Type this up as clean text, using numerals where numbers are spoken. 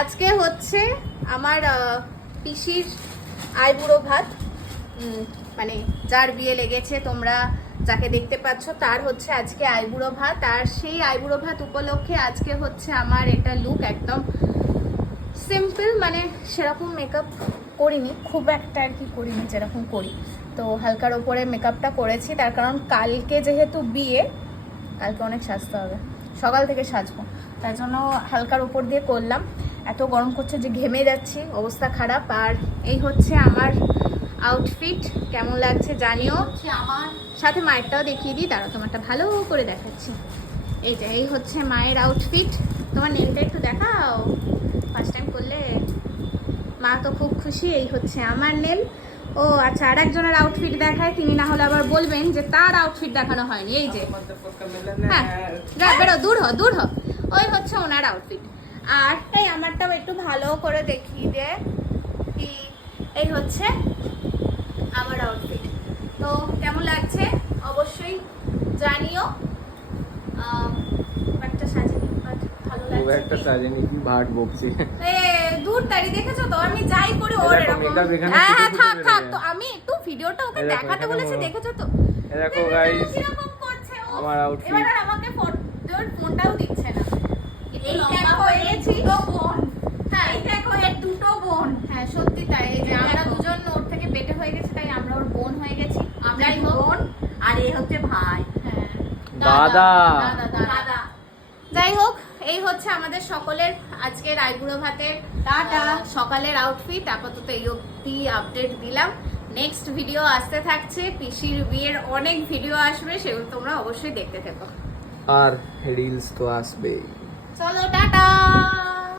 আজকে হচ্ছে আমার পিসির আইবুড়ো ভাত, মানে যার বিয়ে লেগেছে, তোমরা যাকে দেখতে পাচ্ছ তার হচ্ছে আজকে আইবুড়ো ভাত। আর সেই আইবুড়ো ভাত উপলক্ষে আজকে হচ্ছে আমার এটা লুক একদম সিম্পল, মানে সেরকম মেকআপ করিনি, খুব একটা আর কি করিনি যেরকম করি। তো হালকার ওপরে মেকআপটা করেছি, তার কারণ কালকে যেহেতু বিয়ে, কালকে অনেক সাজতে হবে, সকাল থেকে সাজবো, তার জন্য হালকার উপর দিয়ে করলাম। এত গরম করছে যে ঘেমে যাচ্ছি, অবস্থা খারাপ। আর এই হচ্ছে আমার আউটফিট, কেমন লাগছে জানিও। আমার সাথে মায়েরটাও দেখিয়ে দিই, তারা তোমারটা ভালো করে দেখাচ্ছি। এই হচ্ছে মায়ের আউটফিট। তোমার নেলটা একটু দেখাও, ফার্স্ট টাইম করলে, মা তো খুব খুশি। এই হচ্ছে আমার নেল। ও আচ্ছা, আর একজনের আউটফিট দেখায়, তিনি না হলে আবার বলবেন যে তার আউটফিট দেখানো হয়নি। এই যে, হ্যাঁ যা বেরো, দূর হ। ওই হচ্ছে ওনার আউটফিট। আর এই আমারটাও একটু ভালো করে দেখিয়ে দে। এই হচ্ছে আমার আউটফিট। তো কেমন লাগছে অবশ্যই জানিও। একটা সাজিয়ে ভালো লাগছে, একটা সাজেনি কি ভাট বকছি। দূর তারি দেখেছো তো, আমি যাই করে ওর এরকম। হ্যাঁ থাক, তো আমি একটু ভিডিওটা ওকে দেখাতে বলেছি, দেখেছো তো। দেখো গাইস, কিরকম করছে ও, আমার আউটফিট। এবার আর আমাকে ফোনটাও দিচ্ছে না। এই দেখো এই দুটো বোন, হ্যাঁ এই দেখো এই দুটো বোন, হ্যাঁ সত্যি তাই। এই যে আমরা দুজন ওর থেকে বেটে হয়ে গেছি, তাই আমরা ওর বোন হয়ে গেছি। আমরাই বোন, আর এই হচ্ছে ভাই। হ্যাঁ দাদা। যাই হোক, এই হচ্ছে আমাদের সকলের আজকের আইবুড়ো ভাতের সকালের আউটফিট। আপাতত এই অবধি আপডেট দিলাম। নেক্সট ভিডিও আসতে থাকছে, পিসির বিয়ের অনেক ভিডিও আসবে, সেগুলো তোমরা অবশ্যই দেখতে থেকো। আর রিলস তো আসবেই। চলো টাটা।